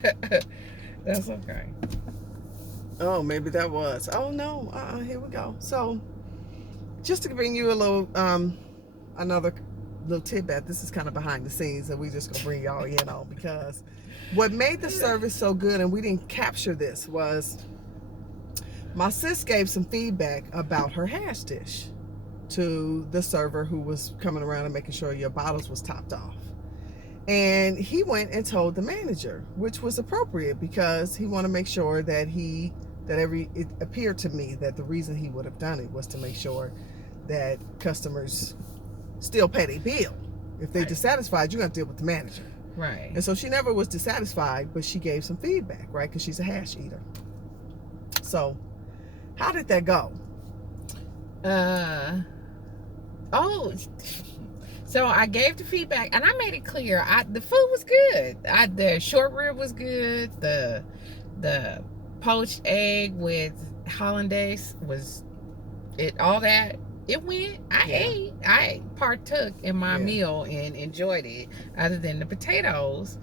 That's okay. Oh, maybe that was. Oh no. Here we go. So, just to bring you a little another little tidbit. This is kind of behind the scenes, and we just gonna bring y'all in on because what made the service so good, and we didn't capture this, was my sis gave some feedback about her hash dish to the server who was coming around and making sure your bottles was topped off. And he went and told the manager, which was appropriate because he wanted to make sure that it appeared to me that the reason he would have done it was to make sure that customers still pay their bill. If they're dissatisfied, you got to deal with the manager. Right. And so she never was dissatisfied, but she gave some feedback, right? Because she's a hash eater. So, how did that go? Oh, so I gave the feedback and I made it clear. The food was good. The short rib was good. The poached egg with hollandaise was it. All that it went. I ate. I partook in my meal and enjoyed it. Other than the potatoes,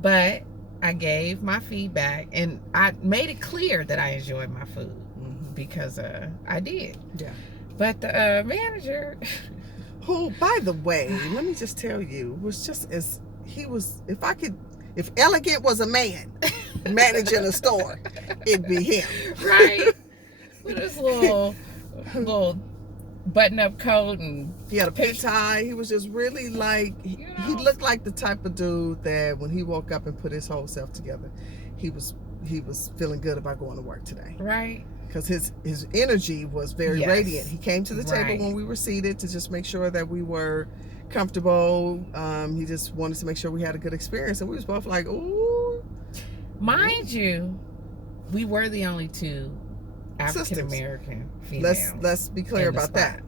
but I gave my feedback and I made it clear that I enjoyed my food because I did. Yeah. But the manager, who, by the way, let me just tell you, was just as he was. If Elegant was a man managing a store, it'd be him. Right? With his little button-up coat and he had a pig tie. He was just really like he looked like the type of dude that when he woke up and put his whole self together, he was feeling good about going to work today. Right. Because his energy was very radiant. He came to the table when we were seated to just make sure that we were comfortable. He just wanted to make sure we had a good experience, and we was both like, "Ooh." Mind you, we were the only two African American females. Let's be clear about that.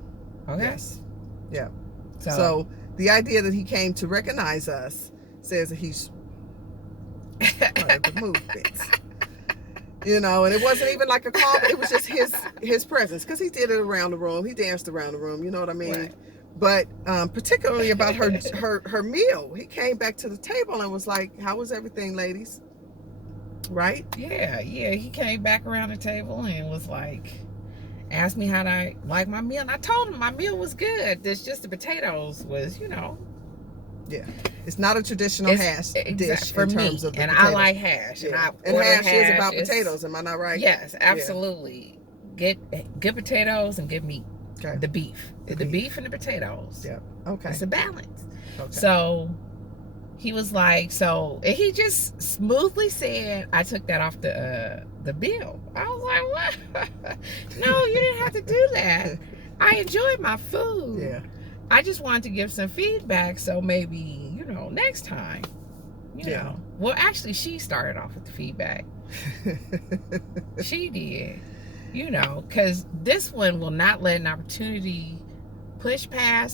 Okay. Yes. Yeah. So the idea that he came to recognize us says that he's part of the movement. And it wasn't even like a call. It was just his presence, because he did it around the room. He danced around the room. You know what I mean? Right. But particularly about her meal, he came back to the table and was like, "How was everything, ladies?" Right? Yeah. He came back around the table and was like, asked me how I like my meal, and I told him my meal was good. It's just the potatoes was, Yeah, it's not a traditional hash dish for in me, terms of the and potatoes. I like hash, and hash is about potatoes. Am I not right? Yes, absolutely. Get good potatoes and give me the beef, the beef and the potatoes. Yeah, okay. It's a balance. Okay. So he was like, and he just smoothly said, "I took that off the bill." I was like, "What? No, you didn't have to do that. I enjoyed my food. Yeah. I just wanted to give some feedback, so maybe, next time, you know." Well, actually, she started off with the feedback. She did, because this one will not let an opportunity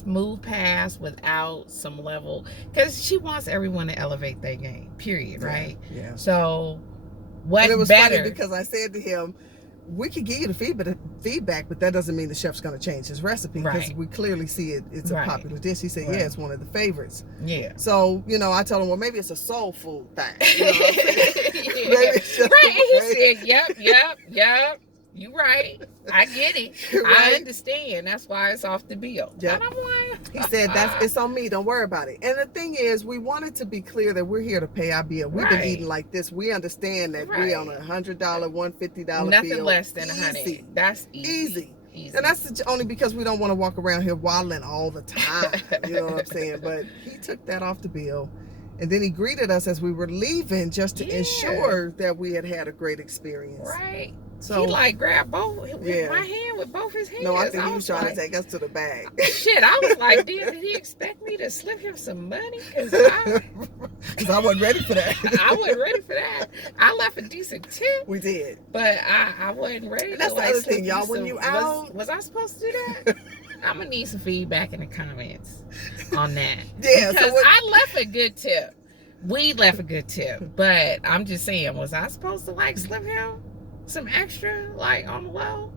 move past without some level, because she wants everyone to elevate their game, period, right? Yeah. So what's it was better? Funny because I said to him, we could give you the feedback, but that doesn't mean the chef's going to change his recipe, because we clearly see it's a popular dish. He said, yeah, it's one of the favorites. Yeah. So, I told him, well, maybe it's a soul food thing. You know what I'm saying? Right. He said, yep. You right. I get it. Right? I understand. That's why it's off the bill. Yep. And I'm like, he said, it's on me. Don't worry about it. And the thing is, we wanted to be clear that we're here to pay our bill. We've been eating like this. We understand that we're on $100, $150 bill. Nothing less than $100. That's easy. And that's only because we don't want to walk around here waddling all the time. You know what I'm saying? But he took that off the bill. And then he greeted us as we were leaving, just to ensure that we had a great experience. Right. So he grabbed my hand with both his hands. No, I think he was trying to take us to the bag. Shit, I was like, did he expect me to slip him some money? Because I wasn't ready for that. I wasn't ready for that. I left a decent tip. We did. But I wasn't ready. And that's the other thing, y'all. When you out. Was I supposed to do that? I'm going to need some feedback in the comments on that. Yeah. Because I left a good tip. We left a good tip. But I'm just saying, was I supposed to slip him some extra on the low?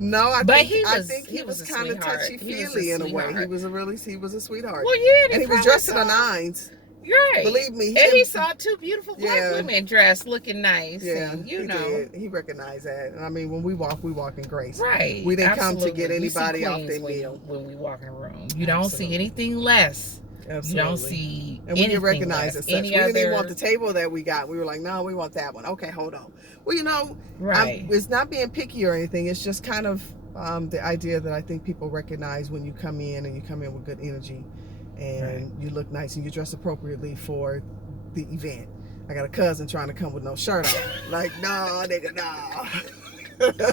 No, I think he was kind of touchy feely in a way. He was a sweetheart. Well, yeah, and he was dressed to the nines. Right. Believe me. And he saw two beautiful black Yeah. women dressed, looking nice. Yeah, And, you he know. did. He recognized that. And I mean, when we walk in grace. Right. We didn't come Absolutely. to get You see anybody off queens their when meal. when we walk in a room. You don't see Absolutely. anything less. Absolutely. You don't see And we anything get recognized less. as such. Any We didn't even other- want the table that we got. We were like, no, we want that one. Okay, hold on. Well, you know, Right. it's not being picky or anything. It's just kind of the idea that I think people recognize when you come in and you come in with good energy and you look nice and you dress appropriately for the event. I got a cousin trying to come with no shirt on. Like, no, nigga, no.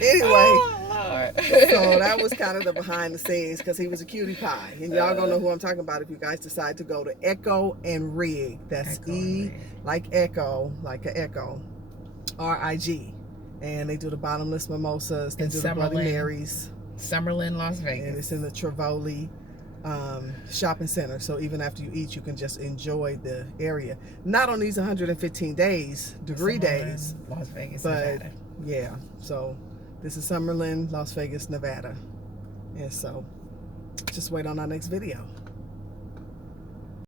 Anyway. Oh, Lord. So that was kind of the behind the scenes because he was a cutie pie. And y'all gonna know who I'm talking about if you guys decide to go to Echo and Rig. That's Echo E and Rig. like Echo, like an Echo, R-I-G. And they do the bottomless mimosas. They In do the Bloody Summerlin. Marys. Summerlin, Las And Vegas. it's in the Trivoli shopping center. So even after you eat, you can just enjoy the area. Not on these 115 days, degree Summerlin, days. Las Vegas, But Nevada. yeah, so this is Summerlin, Las Vegas, Nevada. And so just wait on our next video.